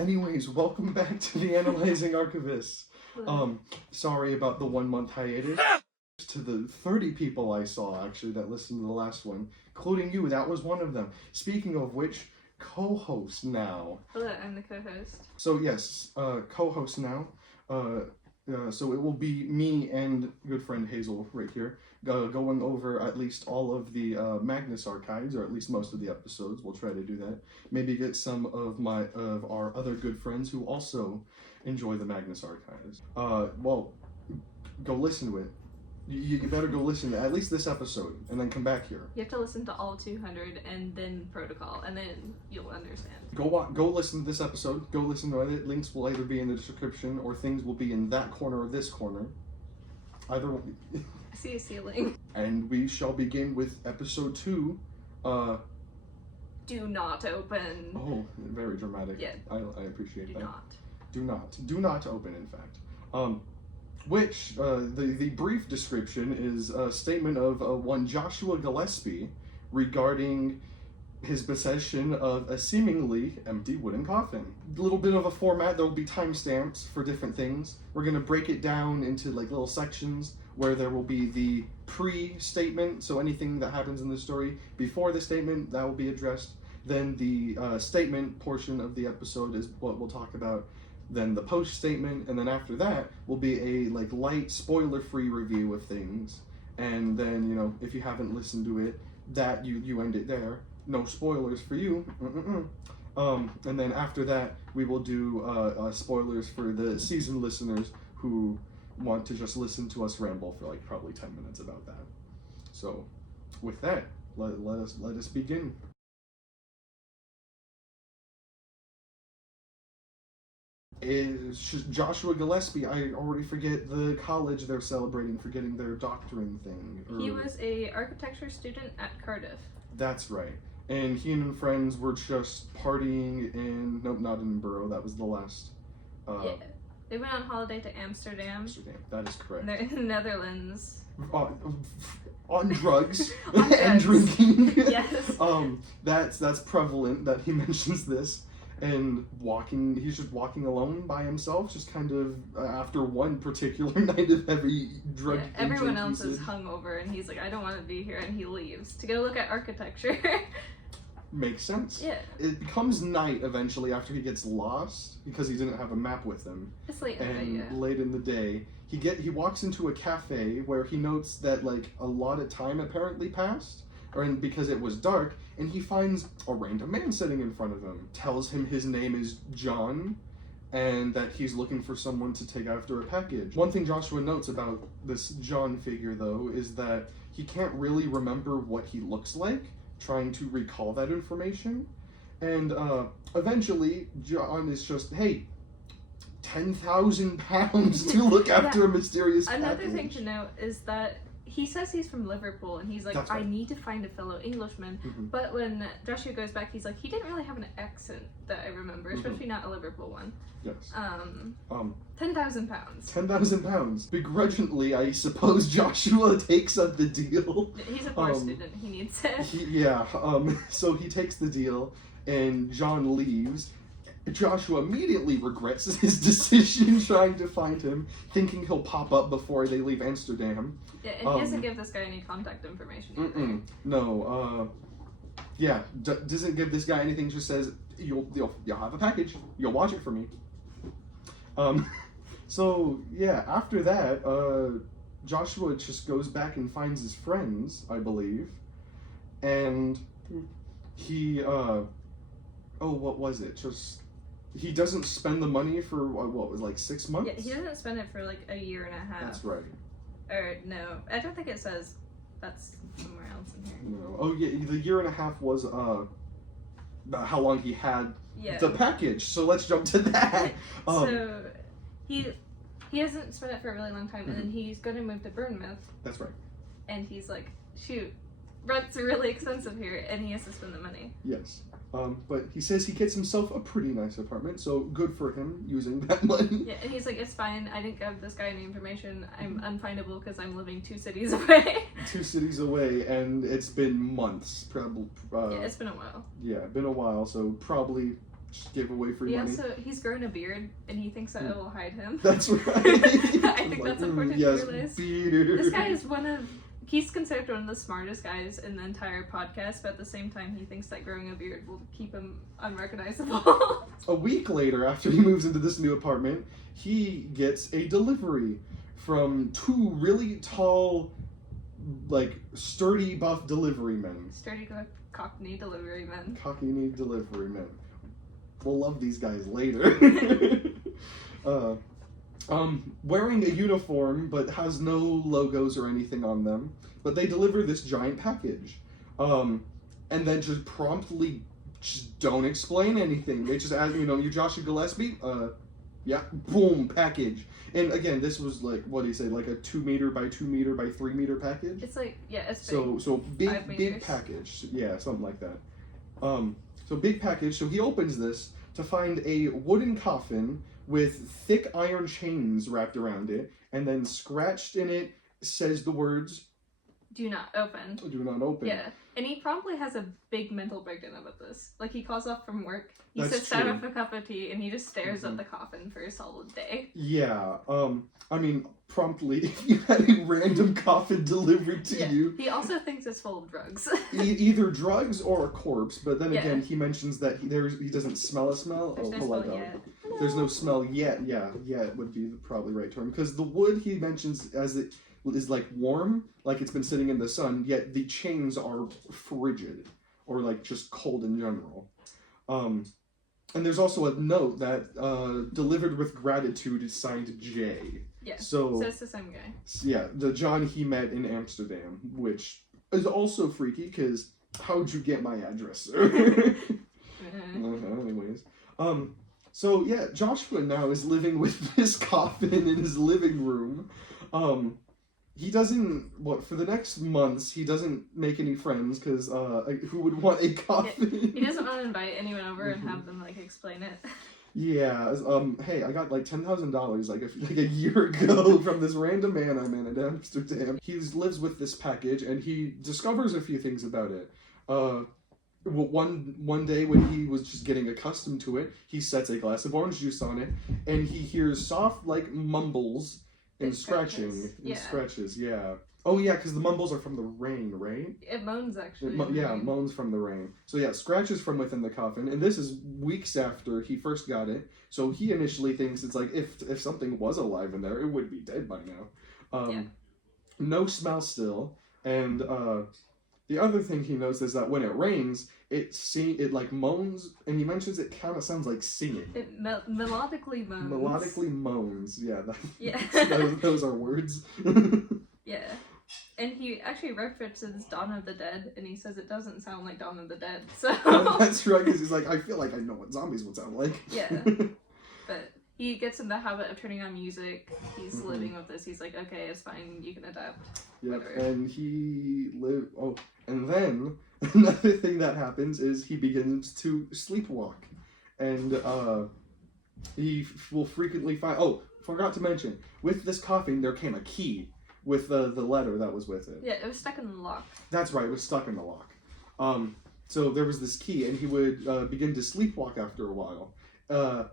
Anyways, welcome back to the Analyzing Archivist. Sorry about the 1 month hiatus. To the 30 people I saw, actually, that listened to the last one, including you, that was one of them. Speaking of which, co-host now. Hello, I'm the co-host. So yes, co-host now. So it will be me and good friend Hazel right here, going over at least all of the Magnus archives, or at least most of the episodes. We'll try to do that. Maybe get some of our other good friends who also enjoy the Magnus archives. Well, go listen to it. You better go listen to at least this episode, and then come back here. You have to listen to all 200 and then Protocol, and then you'll understand. Go listen to this episode. Go listen to it. Links will either be in the description, or things will be in that corner or this corner. Either one. I see a ceiling. And we shall begin with episode 2. Do not open. Oh, very dramatic. Yeah. I appreciate that. Do not. Do not open, in fact. Which, the brief description is a statement of one Joshua Gillespie regarding his possession of a seemingly empty wooden coffin. A little bit of a format. There will be timestamps for different things. We're going to break it down into like little sections where there will be the pre-statement, so anything that happens in the story before the statement, that will be addressed. Then the statement portion of the episode is what we'll talk about. Then the post statement, and then after that will be a like light spoiler-free review of things. And then, you know, if you haven't listened to it, that you end it there. No spoilers for you. And then after that, we will do spoilers for the seasoned listeners who want to just listen to us ramble for like probably 10 minutes about that. So, with that, let us begin. Is Joshua Gillespie. I already forget the college they're celebrating for getting their doctorate thing. He was a architecture student at Cardiff. That's right. And he and friends were just partying in, nope, not in Borough, that was the last. Yeah. They went on holiday to Amsterdam. Amsterdam, that is correct. They're in the Netherlands. On drugs and drinking. Yes. That's prevalent that he mentions this. And he's just walking alone by himself, just kind of after one particular night of heavy drug. Yeah, everyone else is hungover, and he's like, I don't want to be here, and he leaves to go look at architecture. Makes sense. Yeah. It becomes night eventually after he gets lost because he didn't have a map with him. It's late in the day, yeah. Late in the day, he walks into a cafe where he notes that like a lot of time apparently passed. Because it was dark, and he finds a random man sitting in front of him, tells him his name is John, and that he's looking for someone to take after a package. One thing Joshua notes about this John figure, though, is that he can't really remember what he looks like, trying to recall that information, and eventually John is just, hey, 10,000 pounds to look after a mysterious package. Another thing to note is that he says he's from Liverpool, and he's like, That's right. I need to find a fellow Englishman. Mm-hmm. But when Joshua goes back, he's like, he didn't really have an accent that I remember, especially not a Liverpool one. Yes. 10,000 pounds. 10,000 pounds. Begrudgingly, I suppose Joshua takes up the deal. He's a poor student. He needs it. So he takes the deal, and John leaves. Joshua immediately regrets his decision trying to find him, thinking he'll pop up before they leave Amsterdam. Yeah, and he doesn't give this guy any contact information either. No, doesn't give this guy anything, just says, you'll have a package, you'll watch it for me. So, yeah, after that, Joshua just goes back and finds his friends, I believe, and he, what was it, he doesn't spend the money for, what was like 6 months? Yeah, he doesn't spend it for like a year and a half. That's right. Or, no, I don't think it says that's somewhere else in here. No. Oh, yeah, the year and a half was, how long he had the package, so let's jump to that. So, he hasn't spent it for a really long time, and then he's going to move to Bournemouth. That's right. And he's like, shoot, rent's really expensive here, and he has to spend the money. Yes. But he says he gets himself a pretty nice apartment, so good for him using that money. Yeah, and he's like, it's fine, I didn't give this guy any information, I'm unfindable because I'm living 2 cities away. 2 cities away, and it's been months, probably. Yeah, it's been a while. Yeah, been a while, so probably just give away free He money. he's grown a beard, and he thinks that it will hide him. That's right. I think that's important yes, to realize. beard. This guy is he's considered one of the smartest guys in the entire podcast, but at the same time, he thinks that growing a beard will keep him unrecognizable. A week later, after he moves into this new apartment, he gets a delivery from two really tall, like, sturdy, buff delivery men. Sturdy Cockney delivery men. Cockney delivery men. We'll love these guys later. Wearing a uniform, but has no logos or anything on them. But they deliver this giant package. And then just promptly just don't explain anything. They just ask, you Joshua Gillespie? Yeah, boom, package. And again, this was like, what do you say, like a 2 meter by 2 meter by 3 meter package? It's like, yeah, it's big. So big package. Yeah, something like that. So big package. So he opens this to find a wooden coffin with thick iron chains wrapped around it, and then scratched in it says the words, "Do not open." Do not open. Yeah, and he promptly has a big mental breakdown about this. Like, he calls off from work, he That's sits down true. with a cup of tea, and he just stares at the coffin for a solid day. Yeah, I mean, promptly, if you had a random coffin delivered to you. He also thinks it's full of drugs. Either drugs or a corpse, but then again, he mentions that he doesn't smell a smell. There's no smell yet. There's no smell yet. Yeah, it would be the probably right term, because the wood he mentions as it is like warm, like it's been sitting in the sun, yet the chains are frigid, or like just cold in general. And there's also a note that delivered with gratitude is signed J. Yeah, so it's the same guy. Yeah, the John he met in Amsterdam, which is also freaky, because how'd you get my address, sir? Anyways. So yeah, Joshua now is living with this coffin in his living room. He doesn't, for the next months, he doesn't make any friends, because who would want a coffin? He doesn't want to invite anyone over and have them, like, explain it. Yeah, hey, I got, like, $10,000, like a year ago from this random man I met in Amsterdam. He lives with this package, and he discovers a few things about it. One day when he was just getting accustomed to it, he sets a glass of orange juice on it, and he hears soft, like, mumbles and scratching. Scratches, yeah. Oh, yeah, because the mumbles are from the rain, right? It moans, actually. Moans from the rain. So, yeah, scratches from within the coffin. And this is weeks after he first got it. So he initially thinks it's like, if something was alive in there, it would be dead by now. No smell still. And the other thing he knows is that when it rains, it like moans, and he mentions it kind of sounds like singing. It melodically moans. Melodically moans, yeah. Those are words. Yeah. And he actually references Dawn of the Dead, and he says it doesn't sound like Dawn of the Dead, so... That's right, because he's like, I feel like I know what zombies would sound like. Yeah. But he gets in the habit of turning on music. He's living with this. He's like, okay, it's fine, you can adapt. Yep, and and then another thing that happens is he begins to sleepwalk. And he will frequently find... Oh, forgot to mention, with this coffin, there came a key with the letter that was with it. Yeah, it was stuck in the lock. That's right, it was stuck in the lock. So there was this key, and he would begin to sleepwalk after a while,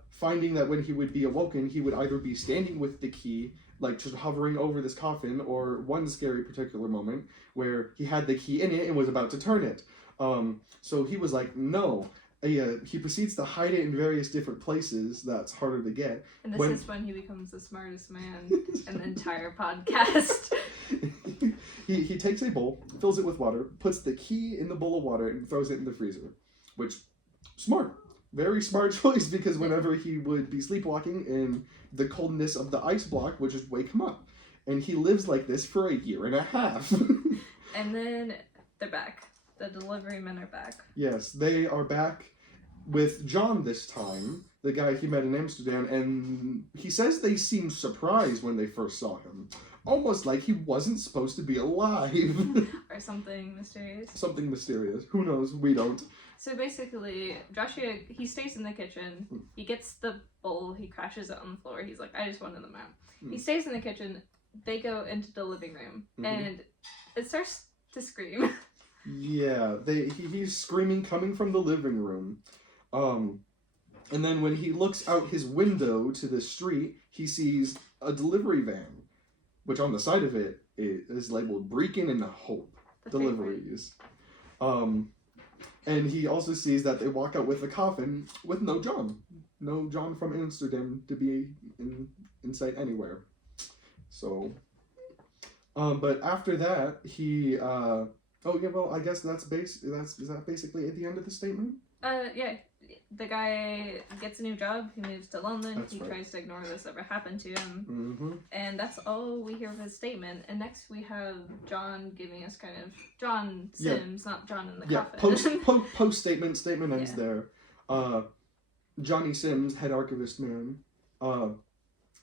finding that when he would be awoken, he would either be standing with the key, like just hovering over this coffin, or one scary particular moment where he had the key in it and was about to turn it. So he was like, no. He proceeds to hide it in various different places that's harder to get. And this is when he becomes the smartest man in the entire podcast. He takes a bowl, fills it with water, puts the key in the bowl of water, and throws it in the freezer. Which, smart. Very smart choice, because whenever he would be sleepwalking in the coldness of the ice block would just wake him up. And he lives like this for a year and a half. And then they're back. The delivery men are back. Yes, they are back with John this time, the guy he met in Amsterdam, and he says they seemed surprised when they first saw him. Almost like he wasn't supposed to be alive. Or something mysterious. Something mysterious. Who knows? We don't. So basically, Joshua, he stays in the kitchen. He gets the bowl. He crashes it on the floor. He's like, I just wanted them out. He stays in the kitchen. They go into the living room. And it starts to scream. Yeah, he's screaming coming from the living room. And then when he looks out his window to the street, he sees a delivery van, which on the side of it is labeled Brecon and Hope Deliveries. And he also sees that they walk out with a coffin with no John. No John from Amsterdam to be in sight anywhere. So, but after that, he, oh yeah, well, I guess is that basically at the end of the statement? Yeah. The guy gets a new job, he moves to London, That's he right. tries to ignore this ever happened to him, Mm-hmm. and that's all we hear of his statement. And next we have John giving us kind of John Sims, not John in the coffin. Post statement ends there. Johnny Sims, head archivist man,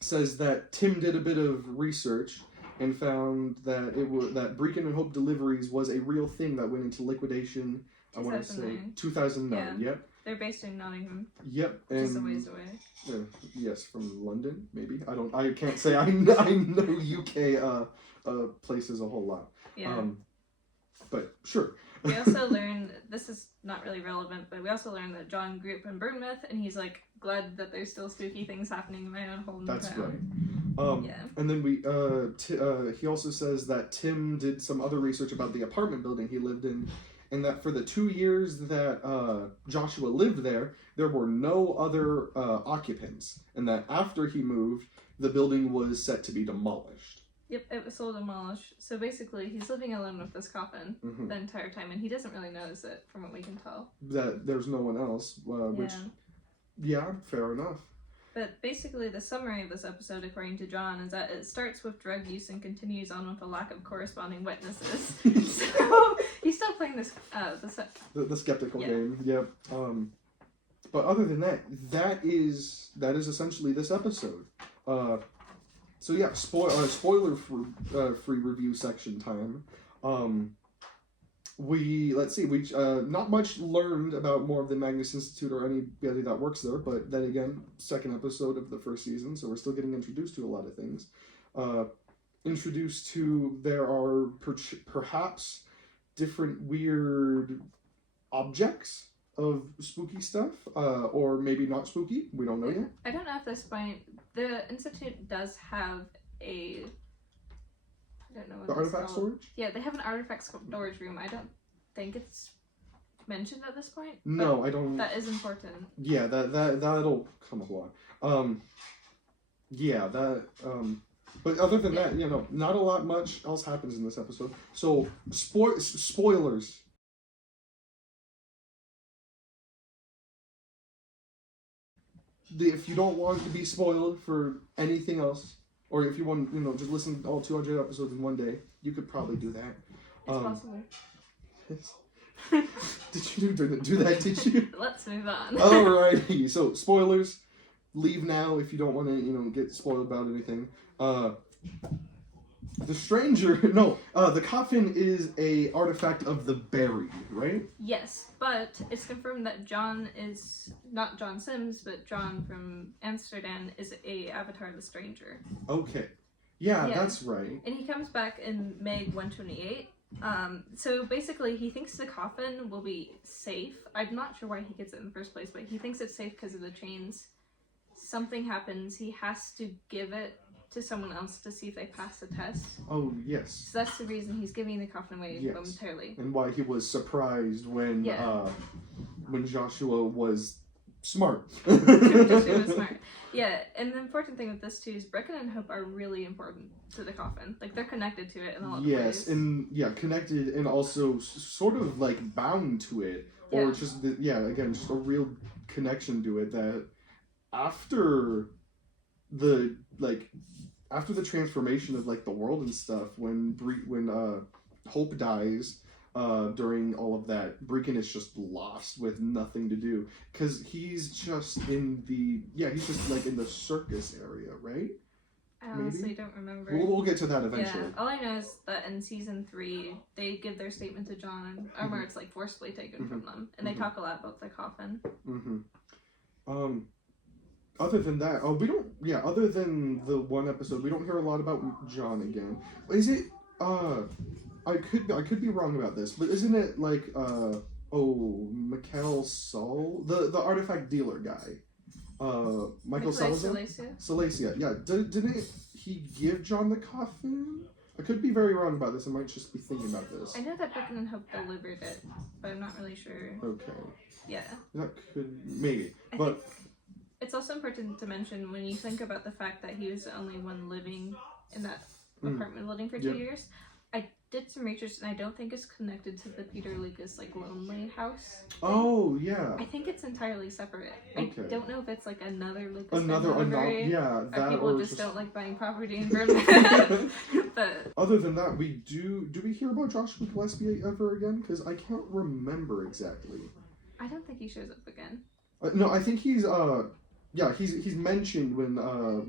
says that Tim did a bit of research and found that that Brecon and Hope Deliveries was a real thing that went into liquidation. I want to say 2009. Yeah. Yep. They're based in Nottingham. Yep. Just a ways away. Yes, from London, maybe. I can't say I know UK places a whole lot. Yeah. But sure. We also learned, this is not really relevant, but we also learned that John grew up in Bournemouth, and he's like glad that there's still spooky things happening in my own hometown. That's right. And then he also says that Tim did some other research about the apartment building he lived in, and that for the 2 years that Joshua lived there, there were no other occupants, and that after he moved, the building was set to be demolished. Yep, it was sold demolished. So basically, he's living alone with this coffin the entire time, and he doesn't really notice it, from what we can tell. That there's no one else, which, yeah, fair enough. But basically, the summary of this episode, according to John, is that it starts with drug use and continues on with a lack of corresponding witnesses. So he's still playing this the skeptical game. Yep. But other than that, that is essentially this episode. So yeah, spoiler free review section time. We not much learned about more of the Magnus Institute or anybody that works there, but then again, second episode of the first season, so we're still getting introduced to a lot of things. Introduced to there are perhaps different weird objects of spooky stuff, or maybe not spooky. We don't know yet. I don't know if this point the Institute does have a. I don't know what the artifact storage? Yeah, they have an artifact storage room. I don't think it's mentioned at this point. No, I don't. That is important. Yeah, that'll come up a lot. But other than that, not a lot much else happens in this episode. So spoilers. If you don't want to be spoiled for anything else, or if you want, just listen to all 200 episodes in one day, you could probably do that. It's possible. Did you do that? Did you? Let's move on. Alrighty. So spoilers. Leave now if you don't want to, get spoiled about anything. The stranger. No. The coffin is a artifact of the buried, right? Yes, but it's confirmed that John is not John Sims, but John from Amsterdam is a avatar of the stranger. Okay. Yeah, that's right. And he comes back in Meg 128. So basically he thinks the coffin will be safe. I'm not sure why he gets it in the first place, but he thinks it's safe because of the chains. Something happens, he has to give it to someone else to see if they pass the test. Oh, yes. So that's the reason he's giving the coffin away momentarily. And why he was surprised when Joshua was smart. Joshua was smart. Yeah, and the important thing with this too is Brecon and Hope are really important to the coffin. Like, they're connected to it in a lot of ways. Yes, and connected and also sort of like bound to it. Or just, again, just a real connection to it that after the transformation of like the world and stuff, when Hope dies during all of that, Brecon is just lost with nothing to do because he's just in the circus area, right? I honestly don't remember. We'll get to that eventually. Yeah, all I know is that in season 3 they give their statement to John, where it's like forcibly taken from them, and they talk a lot about the coffin. Other than that, other than the one episode, we don't hear a lot about John again. Is it, I could be wrong about this, but isn't it like, Mikhail Sol? The artifact dealer guy. Michael Salazar? Salacia. Yeah. Didn't he give John the coffin? I could be very wrong about this. I might just be thinking about this. I know that Beckon and Hope delivered it, but I'm not really sure. Okay. Yeah. That could... Maybe. I but... think it's also important to mention when you think about the fact that he was the only one living in that apartment building for 2 years. I did some research and I don't think it's connected to the Peter Lucas like lonely house thing. Oh yeah. I think it's entirely separate. Okay. I don't know if it's like another Lucas yeah, that or people or just don't like buying property in Vernon. But other than that, we do we hear about Joshua Gillespie ever again? Because I can't remember exactly. I don't think he shows up again. No, I think he's he's mentioned when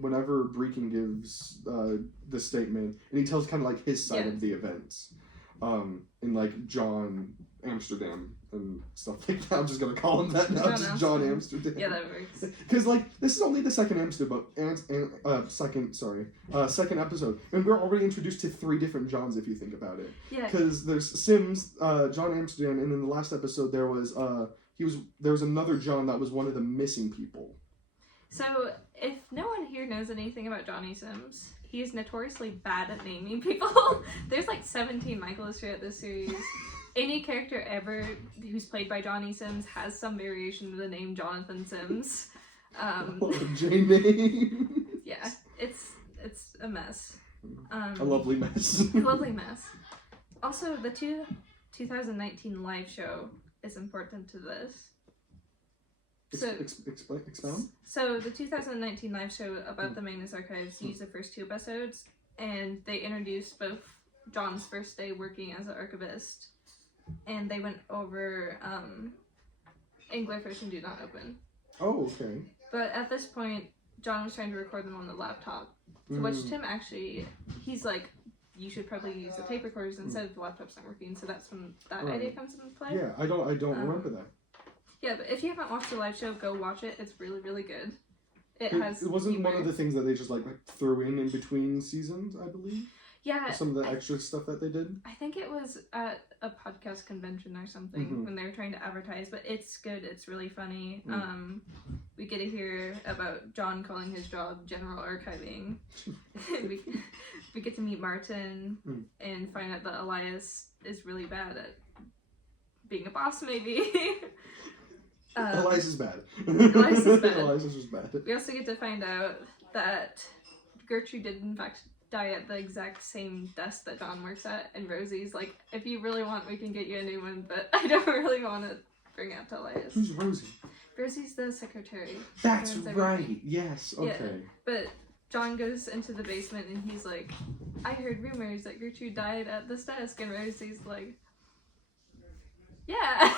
whenever Breaking gives the statement, and he tells kind of like his side of the events, in like John Amsterdam and stuff like that. I'm just gonna call him that now, John Amsterdam. Yeah, that works. Because like this is only the second episode, second episode, and we're already introduced to 3 different Johns if you think about it. Yeah. Because there's Sims, John Amsterdam, and in the last episode there was another John that was one of the missing people. So, if no one here knows anything about Johnny Sims, he is notoriously bad at naming people. There's like 17 Michaelis throughout this series. Any character ever who's played by Johnny Sims has some variation of the name Jonathan Sims. J name. Yeah, it's a mess. A lovely mess. A lovely mess. Also, the 2019 live show is important to this. So, expound? So the 2019 live show about the Magnus Archives used the first 2 episodes, and they introduced both John's first day working as an archivist, and they went over Anglerfish and Do Not Open. Oh, okay. But at this point, John was trying to record them on the laptop, to which Tim actually, he's like, you should probably use the tape recorders instead if the laptop's not working, so that's when that idea comes into play. Yeah, I don't remember that. Yeah, but if you haven't watched the live show, go watch it. It's really, really good. It wasn't one of the things that they just like threw in between seasons, I believe. Yeah. Some of the extra stuff that they did. I think it was at a podcast convention or something when they were trying to advertise, but it's good. It's really funny. We get to hear about John calling his job general archiving. we get to meet Martin and find out that Elias is really bad at being a boss, maybe. Elias is bad. Elias is bad. Elias is just bad. We also get to find out that Gertrude did in fact die at the exact same desk that John works at, and Rosie's like, if you really want, we can get you a new one, but I don't really want to bring it up to Elias. Who's Rosie? Rosie's the secretary. That's right. Yes. Okay. Yeah, but John goes into the basement and he's like, I heard rumors that Gertrude died at this desk, and Rosie's like, yeah.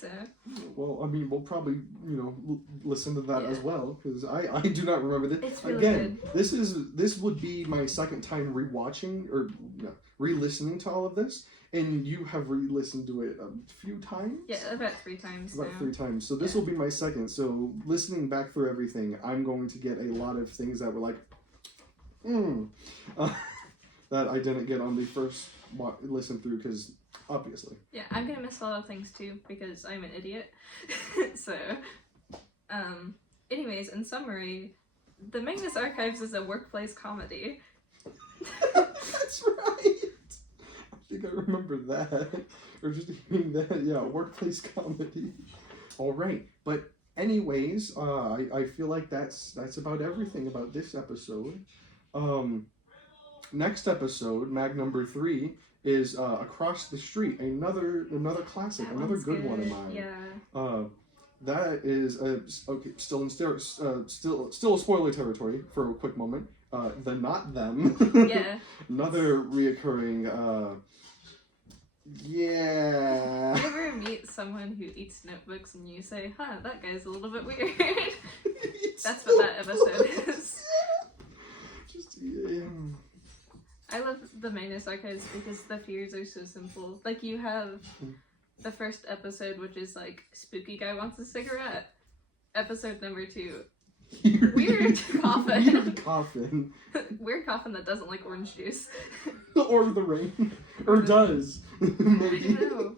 So. Well, I mean, we'll probably, listen to that as well, because I do not remember this. It's really Again, good. This would be my second time rewatching or re-listening to all of this, and you have re-listened to it a few times. Yeah, about 3 times. About 3 times. So this will be my second. So listening back through everything, I'm going to get a lot of things that were like, that I didn't get on the first listen through, because. Obviously. Yeah, I'm gonna miss a lot of things too because I'm an idiot. So, anyways, in summary, the Magnus Archives is a workplace comedy. That's right! I think I remember that. Or just hearing that, yeah, workplace comedy. Alright, but anyways, I feel like that's about everything about this episode. Next episode, Mag number 3, is Across the Street, another classic, another good one of mine. Yeah. That is still a spoiler territory for a quick moment. The Not Them. Yeah. Another reoccurring. Yeah. You ever meet someone who eats notebooks and you say, "Huh, that guy's a little bit weird." That's what that episode is. Yeah. I love the Magnus Archives because the fears are so simple. Like, you have the first episode, which is like, spooky guy wants a cigarette. Episode number 2, weird coffin. Weird coffin. Weird coffin that doesn't like orange juice. Or the rain. Or does. Maybe. I don't know.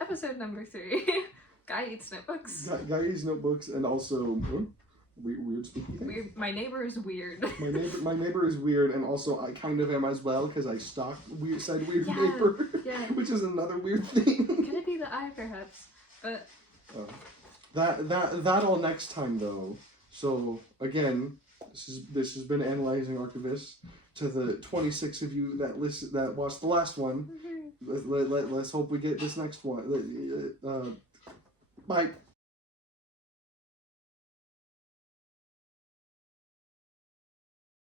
Episode number 3, Guy eats notebooks. Guy eats notebooks, and also weird spooky things. Weird. My neighbor is weird. My neighbor is weird, and also I kind of am as well because I stalk said weird neighbor, which is another weird thing. Could it be the eye, perhaps? But that all next time though. So again, this has been Analyzing Archivist. To the 26 of you that watched the last one, let's hope we get this next one. Bye.